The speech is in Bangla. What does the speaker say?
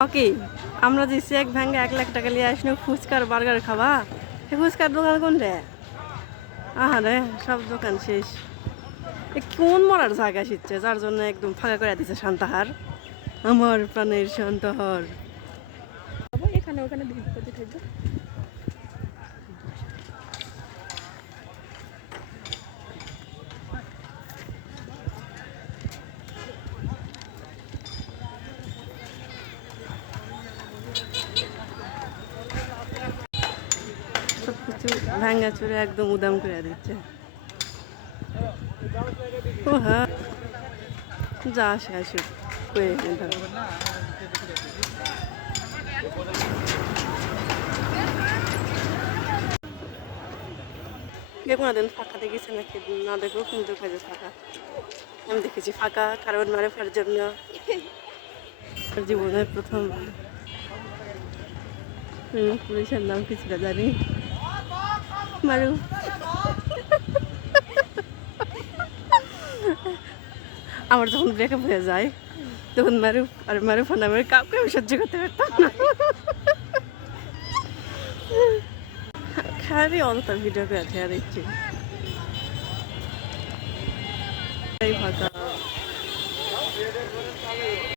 ওকে আমরা যে চেক ভেঙে 1 লাখ টাকা নিয়ে আসলো ফুচকার বার্গার খাওয়া এই ফুচকার দোকান কোন রে আহারে সব দোকান শেষ কোন মরার জায়গা শিখছে যার জন্য একদম ফাঁকা করে দিছে শান্তাহার আমার প্রাণের শান্তাহার এখানে ওখানে থাকবে। সবকিছু ভাঙ্গা চুরে একদম উদাম করে দিচ্ছে ও হ্যাঁ যা আসে আসুক কয়ে কোনোদিন ফাঁকা দেখেছি নাকি না দেখবো কিন্তু কাজে ফাঁকা আমি দেখেছি ফাঁকা কারণ মারে ফেরার জন্য জীবনের প্রথম পুলিশের নাম কিছুটা জানি মারু আমার যখন ব্রেকআপ হয়ে যায় তখন মারুফ আর মারুফা নামের কাউকে আমি সহ্য করতে পারতাম না খালি অন্তর ভিডিও করে খেয়ে দিচ্ছি ফাঁকা